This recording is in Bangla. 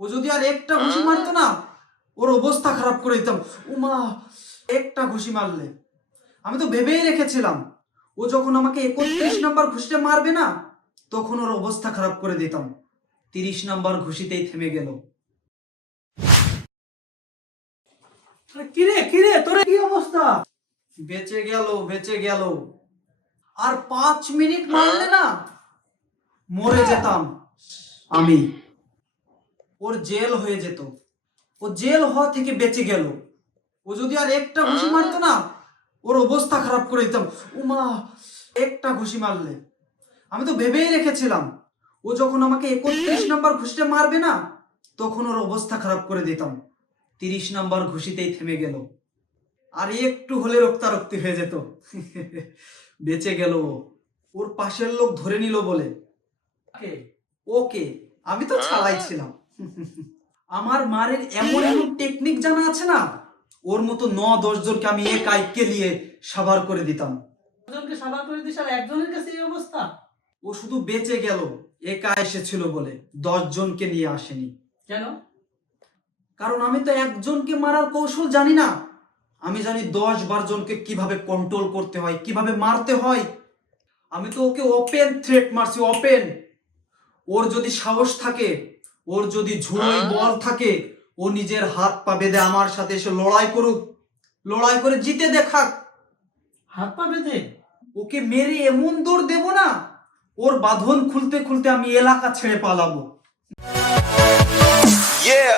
ও যদি আর একটা ঘুষি মারতো না, ওর অবস্থা খারাপ করে দিতাম। উমা, একটা ঘুষি মারলে আমি তো ভেবেই রেখেছিলাম ও যখন আমাকে 31 নম্বর ঘুষিটা মারবে না, তখন ওর অবস্থা খারাপ করে দিতাম। 30 নম্বর ঘুষিতেই থেমে গেল। কিরে কিরে তোর কি অবস্থা? বেঁচে গেল। আর 5 মিনিট মারলে না মরে যেতাম আমি। ওর জেল হয়ে যেত। ও জেল হওয়া থেকে বেঁচে গেল। ও যদি আর একটা ঘুষি মারতো না, ওর অবস্থা খারাপ করে দিতাম। উমা, একটা ঘুষি মারলে আমি তো ভেবেই রেখেছিলাম ও যখন আমাকে 31 নম্বর ঘুষিটা মারবে না, তখন ওর অবস্থা খারাপ করে দিতাম। 30 নম্বর ঘুষিতেই থেমে গেল। আর একটু হলে রক্তারক্তি হয়ে যেত। বেঁচে গেল ও। ওর পাশের লোক ধরে নিল বলে। ওকে, আমি তো ছাড়াইছিলাম। আমার মারের এমন এমন টেকনিক জানা আছে না, ওর মতো 9-10 জনকে আমি একাই কেলিয়ে সাবার করে দিতাম। একজনকে সাবার করে দিস আর একজনের কাছে এই অবস্থা? ও শুধু বেঁচে গেল একা এসেছিল বলে, 10 জনকে নিয়ে আসেনি। কেন? কারণ আমি তো একজনকে মারার কৌশল জানি না। আমি জানি 10-12 জনকে কিভাবে কন্ট্রোল করতে হয়, কিভাবে মারতে হয়। আমি তো ওকে ওপেন থ্রেট মারছি, ওপেন। ওর যদি সাহস থাকে, ওর যদি ঝুড়োই বল থাকে, ও নিজের হাত পা বেঁধে আমার সাথে এসে লড়াই করুক, লড়াই করে জিতে দেখাক। হাত পা বেঁধে? ওকে মেরে এমন দৌড় দেব না, ওর বাঁধন খুলতে খুলতে আমি এলাকা ছেড়ে পালাবো। Yeah.